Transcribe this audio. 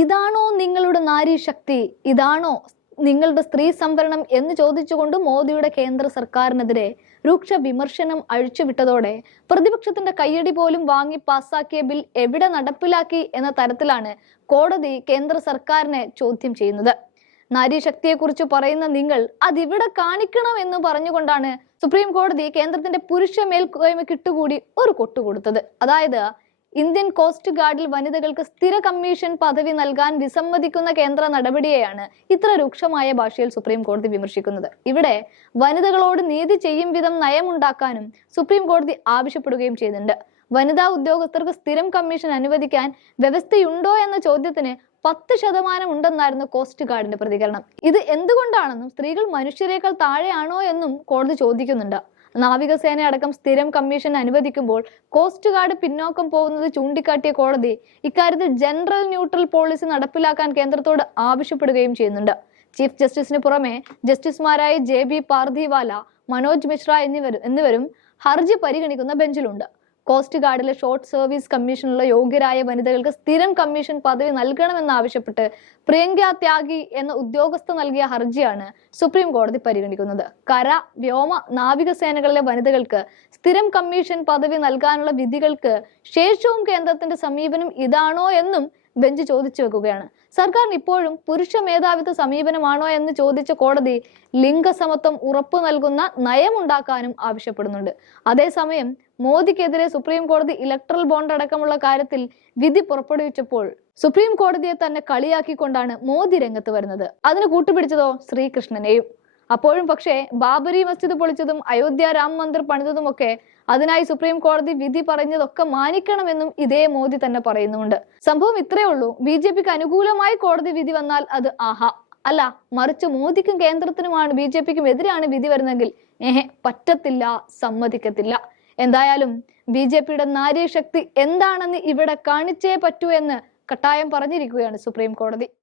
ഇതാണോ നിങ്ങളുടെ നാരി ശക്തി, ഇതാണോ നിങ്ങളുടെ സ്ത്രീ സംവരണം എന്ന് ചോദിച്ചുകൊണ്ട് മോദിയുടെ കേന്ദ്ര സർക്കാരിനെതിരെ രൂക്ഷ വിമർശനം അഴിച്ചുവിട്ടതോടെ പ്രതിപക്ഷത്തിന്റെ കയ്യടി പോലും വാങ്ങി പാസാക്കിയ ബിൽ എവിടെ നടപ്പിലാക്കി എന്ന തരത്തിലാണ് കോടതി കേന്ദ്ര സർക്കാരിനെ ചോദ്യം ചെയ്യുന്നത്. നാരീശക്തിയെക്കുറിച്ച് പറയുന്ന നിങ്ങൾ അതിവിടെ കാണിക്കണം എന്ന് പറഞ്ഞുകൊണ്ടാണ് സുപ്രീം കോടതി കേന്ദ്രത്തിന്റെ പുരുഷ മേൽക്കോയ്മയ്ക്ക് ഇട്ടുകൂടി ഒരു കൊട്ടുകൊടുത്തത്. അതായത് ഇന്ത്യൻ കോസ്റ്റ് ഗാർഡിൽ വനിതകൾക്ക് സ്ഥിര കമ്മീഷൻ പദവി നൽകാൻ വിസമ്മതിക്കുന്ന കേന്ദ്ര നടപടിയെയാണ് ഇത്ര രൂക്ഷമായ ഭാഷയിൽ സുപ്രീം കോടതി വിമർശിക്കുന്നത്. ഇവിടെ വനിതകളോട് നീതി ചെയ്യും വിധം നയമുണ്ടാക്കാനും സുപ്രീം കോടതി ആവശ്യപ്പെടുകയും ചെയ്യുന്നുണ്ട്. വനിതാ ഉദ്യോഗസ്ഥർക്ക് സ്ഥിരം കമ്മീഷൻ അനുവദിക്കാൻ വ്യവസ്ഥയുണ്ടോ എന്ന ചോദ്യത്തിന് 10% ഉണ്ടെന്നായിരുന്നു കോസ്റ്റ് ഗാർഡിന്റെ പ്രതികരണം. ഇത് എന്തുകൊണ്ടാണെന്നും സ്ത്രീകൾ മനുഷ്യരെക്കാൾ താഴെയാണോ എന്നും കോടതി ചോദിക്കുന്നുണ്ട്. നാവികസേന അടക്കം സ്ഥിരം കമ്മീഷൻ അനുവദിക്കുമ്പോൾ കോസ്റ്റ് ഗാർഡ് പിന്നോക്കം പോകുന്നത് ചൂണ്ടിക്കാട്ടിയ കോടതി ഇക്കാര്യത്തിൽ ജനറൽ ന്യൂട്രൽ പോളിസി നടപ്പിലാക്കാൻ കേന്ദ്രത്തോട് ആവശ്യപ്പെടുകയും ചെയ്യുന്നുണ്ട്. ചീഫ് ജസ്റ്റിസിന് പുറമെ ജസ്റ്റിസുമാരായ JB പാർദിവാല, മനോജ് മിശ്ര എന്നിവരും ഹർജി പരിഗണിക്കുന്ന ബെഞ്ചിലുണ്ട്. കോസ്റ്റ് ഗാർഡിലെ ഷോർട്ട് സർവീസ് കമ്മീഷനുള്ള യോഗ്യരായ വനിതകൾക്ക് സ്ഥിരം കമ്മീഷൻ പദവി നൽകണമെന്നാവശ്യപ്പെട്ട് പ്രിയങ്ക ത്യാഗി എന്ന ഉദ്യോഗസ്ഥ നൽകിയ ഹർജിയാണ് സുപ്രീം കോടതി പരിഗണിക്കുന്നത്. കര, വ്യോമ, നാവികസേനകളിലെ വനിതകൾക്ക് സ്ഥിരം കമ്മീഷൻ പദവി നൽകാനുള്ള വിധികൾക്ക് ശേഷവും കേന്ദ്രത്തിന്റെ സമീപനം ഇതാണോ എന്നും ബെഞ്ച് ചോദിച്ചു വെക്കുകയാണ്. സർക്കാരിന് ഇപ്പോഴും പുരുഷ മേധാവിത്വ സമീപനമാണോ എന്ന് ചോദിച്ച കോടതി ലിംഗസമത്വം ഉറപ്പു നൽകുന്ന നയമുണ്ടാക്കാനും ആവശ്യപ്പെടുന്നുണ്ട്. അതേസമയം മോദിക്കെതിരെ സുപ്രീം കോടതി ഇലക്ട്രൽ ബോണ്ട് അടക്കമുള്ള കാര്യത്തിൽ വിധി പുറപ്പെടുവിച്ചപ്പോൾ സുപ്രീം കോടതിയെ തന്നെ കളിയാക്കിക്കൊണ്ടാണ് മോദി രംഗത്ത് വരുന്നത്. അതിന് കൂട്ടുപിടിച്ചതോ ശ്രീകൃഷ്ണനെയും. അപ്പോഴും പക്ഷേ ബാബരി മസ്ജിദ് പൊളിച്ചതും അയോധ്യ രാം മന്ദിർ പണിതതുമൊക്കെ അതിനായി സുപ്രീം കോടതി വിധി പറഞ്ഞതൊക്കെ മാനിക്കണമെന്നും ഇതേ മോദി തന്നെ പറയുന്നുണ്ട്. സംഭവം ഇത്രയേ ഉള്ളൂ. BJPക്ക് അനുകൂലമായി കോടതി വിധി വന്നാൽ അത് ആഹാ, അല്ല മറിച്ച് മോദിക്കും കേന്ദ്രത്തിനുമാണ് BJPക്കും എതിരാണ് വിധി വരുന്നെങ്കിൽ പറ്റത്തില്ല, സമ്മതിക്കത്തില്ല. എന്തായാലും BJPയുടെ നാരീശക്തി എന്താണെന്ന് ഇവിടെ കാണിച്ചേ പറ്റൂ എന്ന് കട്ടായം പറഞ്ഞിരിക്കുകയാണ് സുപ്രീം കോടതി.